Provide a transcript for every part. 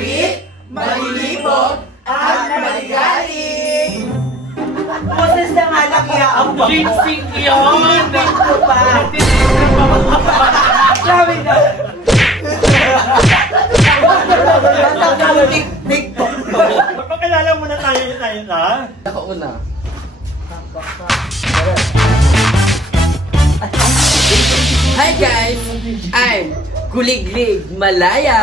Makulit, malilibog, at maligalig. Boses na nga nakiyaang pa. Lip-sync yun! Lip-sync ko pa. Sabi na. TikTok. Magpakilala muna tayo na. Ako una. Hi guys! I'm Kuliglig Malaya!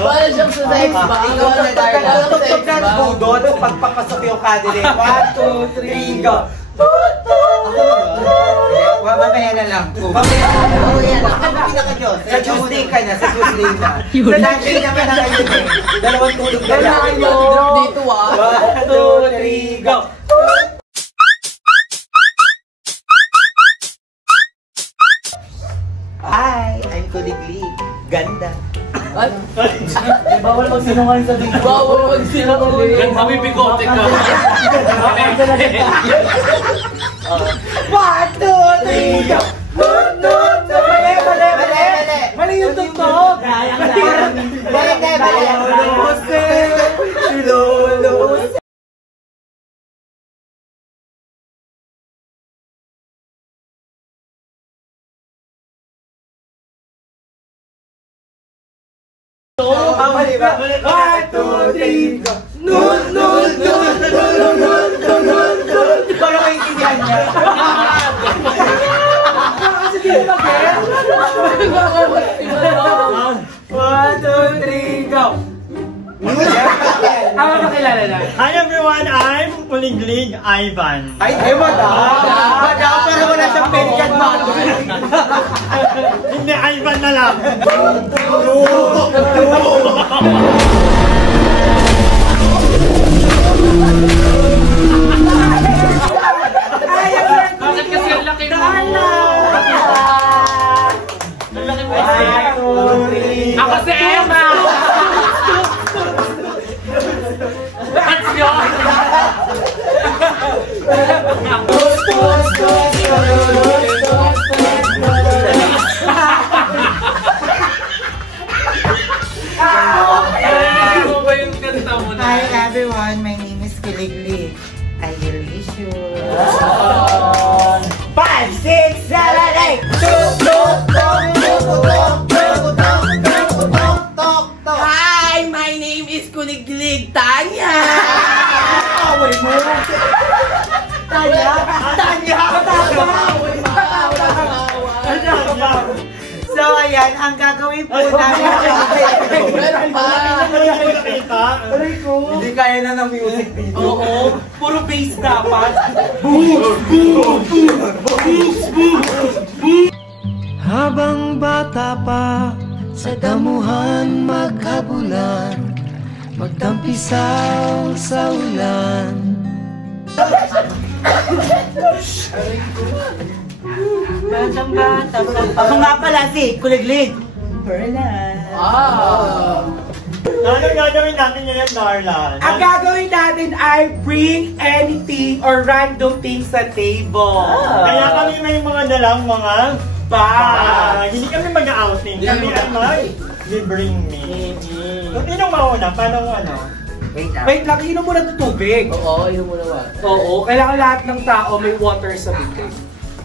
Wala siyang sa next ba? Ikaw na tayo lang. Tutok ka ng budot pagpapasok yung kadili. 1, 2, 3, go! Mamaya na lang. Mamaya na lang. Sa Tuesday ka na. Sa Tuesday na. Sa Tuesday naman na kayo. Dalawang tulog na lang. Dito 1, 2, 3, go! Hi! I'm Kuliglig. Ganda. Bawal magsinungaling sa bigla. Bawal magsinungaling. Kami bigote ka. 1, 2, 3, go! Mali yung tutok! Mali! Mali ba? 1, 2, 3, go! Para maintindihan niya. Kasi di ba kaya? 1, 2, 3, go! Ang makakilala na. Hi everyone, I'm Kuliglig Ivan. Ay, madam! Madam, pero wala siyang pelikan malo. Hindi, Ivan na lang. Bakit kasi ang laki mo? Ang laki mo. Ako si Emma! That's yun! Hi everyone, my name is Kuliglig. I release you. 5, 6, 7, 8. Hi! My name is Kuliglig Tanya! Away mo! Tanya! So ayan, ang gagawin po namin. Meron pa! Hindi kaya na ng music video. Oo! Puro bass dapat! Habang bata pa, sa damuhan maghabulan, magtampisaw sa ulan. Batang-bata. Ako nga pala si Kuliglig. Perla. Ano gagawin natin ngayon, Darla? Ang gagawin natin ay bring anything or random things sa table. Kaya kami may mga dalang mga Bag. hindi kami mag-outing. Kami ay mag-bring me. Kung sinong mauna, paano ano? Wait lang, inom muna ng tubig. Oo, yun muna ba? Oo, kailangan lahat ng tao may water sa bibig.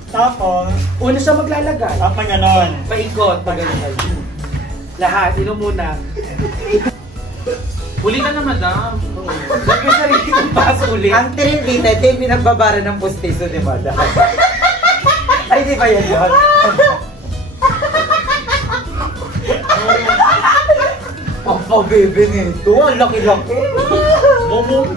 Tapos, Una siya maglalagay. apa ganon? Paikot, magaling. Lahat, inom muna. Huli ka na, madam. May sarili kong paso ulit. Ang trinita, ito yung pinagbabara ng pustiso, di ba? Ay, di ba yan yun? Papa bebe nito, ang laki-laki. Bobo.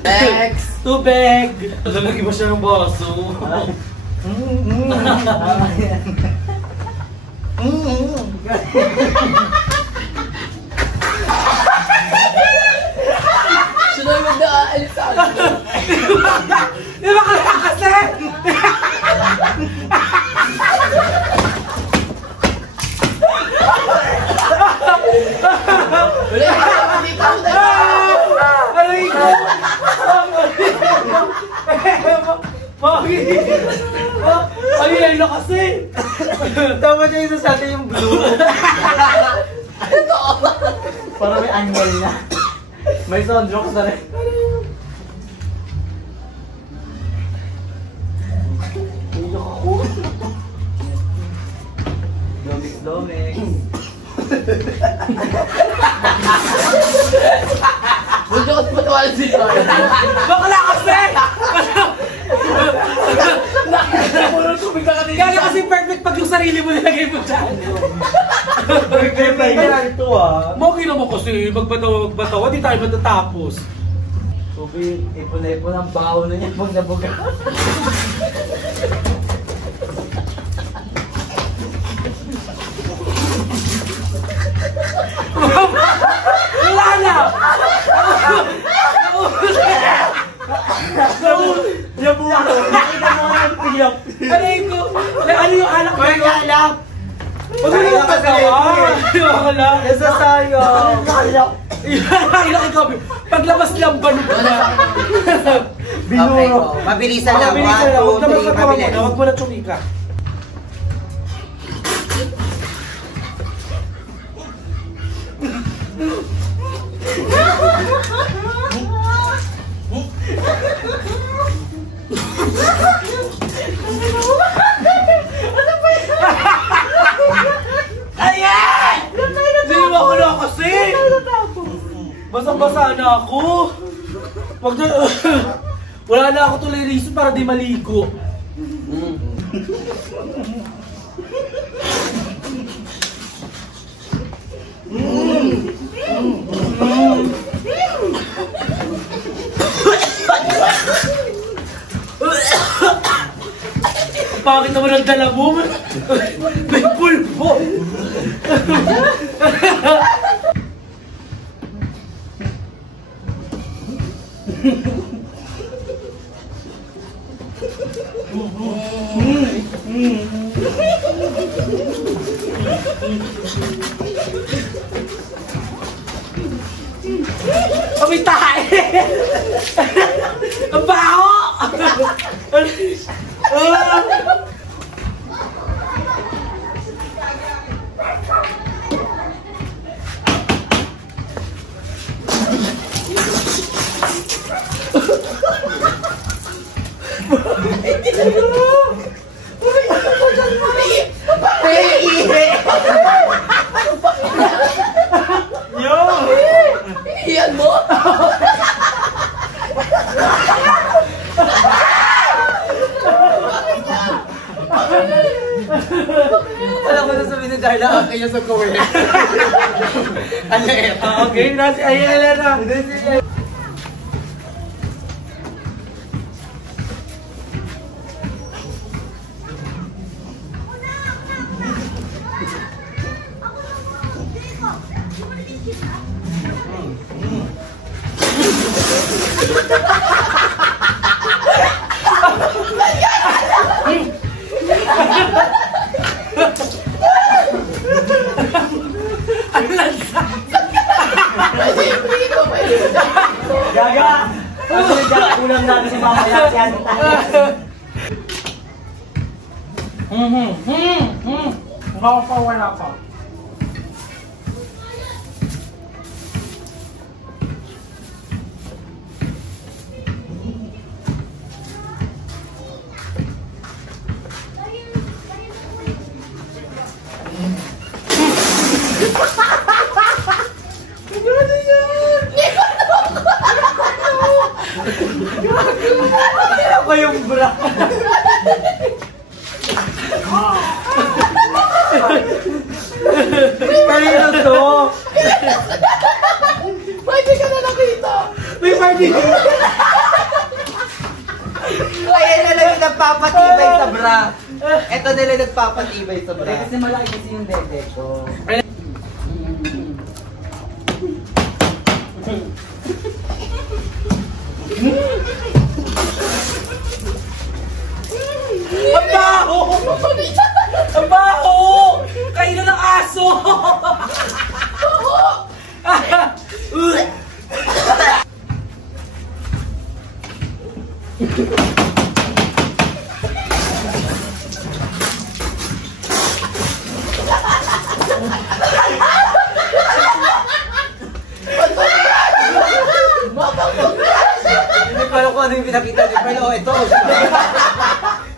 Next! Tubig! Lalagay ba siya ng baso? Sino yung mag-aalis sa akin? Di ba kaya kasi? Aray ko! Ay, na kasi! Tama niya yung sa atin yung blue. Parang may angle na. May sound jokes na rin. Ilok ako. Domix. Gusto ko patuwalan si Joy. Bakla kasi! Kaya kasi perfect pag yung sarili mo nilagay mo dyan. Perfect na ito ah. Mokay naman kasi, magbatawa, di tayo matatapos. Subi, ipon-ipon ang baho na niya pag nabuga. Wala na! Yabuno! Nakita mo nga yung piyap. Ano yung alak mo? May alak! Huwag mo yung pagawa! Wala! Nasa tayo! Ilang ikaw, paglabas lang ba nito na? Binuro! Mabilisan lang. Mabilisan lang, huwag 1, 2, naman 3, pagkawa mo mabilis. na, huwag mo na tumika. Hindi mo ako na kasi! Basang-basa na ako! Wag na... Wala na ako tuloy reason para di maligo. Ang pangit naman ang dala mo. May pulpo. Kami tayo! Ang baho! Iyan mo? Alam ko na sabihin ni Darla, okay yung sa cover. Ano eh? Okay, ayan na. Gaga! Ano yung ulam natin si Mama Yan? Makapawala pa. Ako yung bra. Kanina to. Pwede ka na nakita! May party! nagpapatibay sa bra. Ito nila nagpapatibay sa bra. Kasi malaki kasi yung dede ko. Ang baho! Ang baho! Kainin ng aso! Hindi ko alam kung ano yung pinakita ni Pearl. Oh, ito.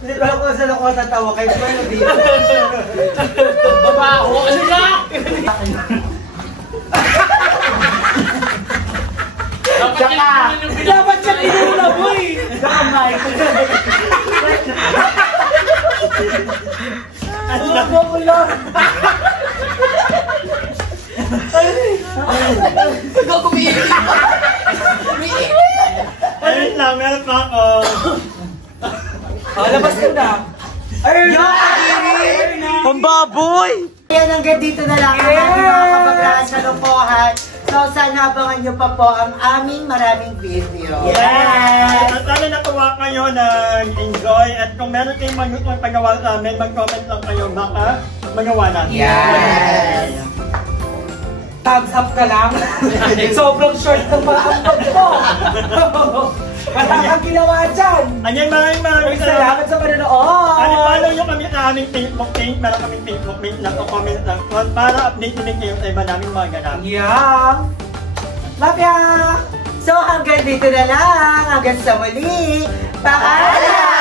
Hindi ko alam kung saan ako tatawa kay Pearl dito. Babaho! Ano na? Dapat siya inuna mo eh! Ano mo ko lang? Ikaw kumiinig pa. Kumiinig. Ayun lang, meron pa ako. Labas ka na! Ang baboy! Yan, hanggang dito na lang ang ating mga kabaglaan sa lokohan. So, sana abangan nyo pa po ang aming maraming video. Yes! At sana natuwa kayo, nag-enjoy. At kung meron kayong magutong pagawa sa amin, mag-comment lang kayo, baka magawa natin. Yes! Thumbs up ka lang. Sobrang short ng pag-upload mo. Wala kang ginawa dyan. Ayan, maraming Salamat sa panonood. Ano, follow nyo kami sa aming Facebook page. Meron kaming Facebook page na comment lang para update din kayo sa iba naming mga ganap. Yeah. Love ya. So, hanggang dito na lang. Hanggang sa muli. Paalam!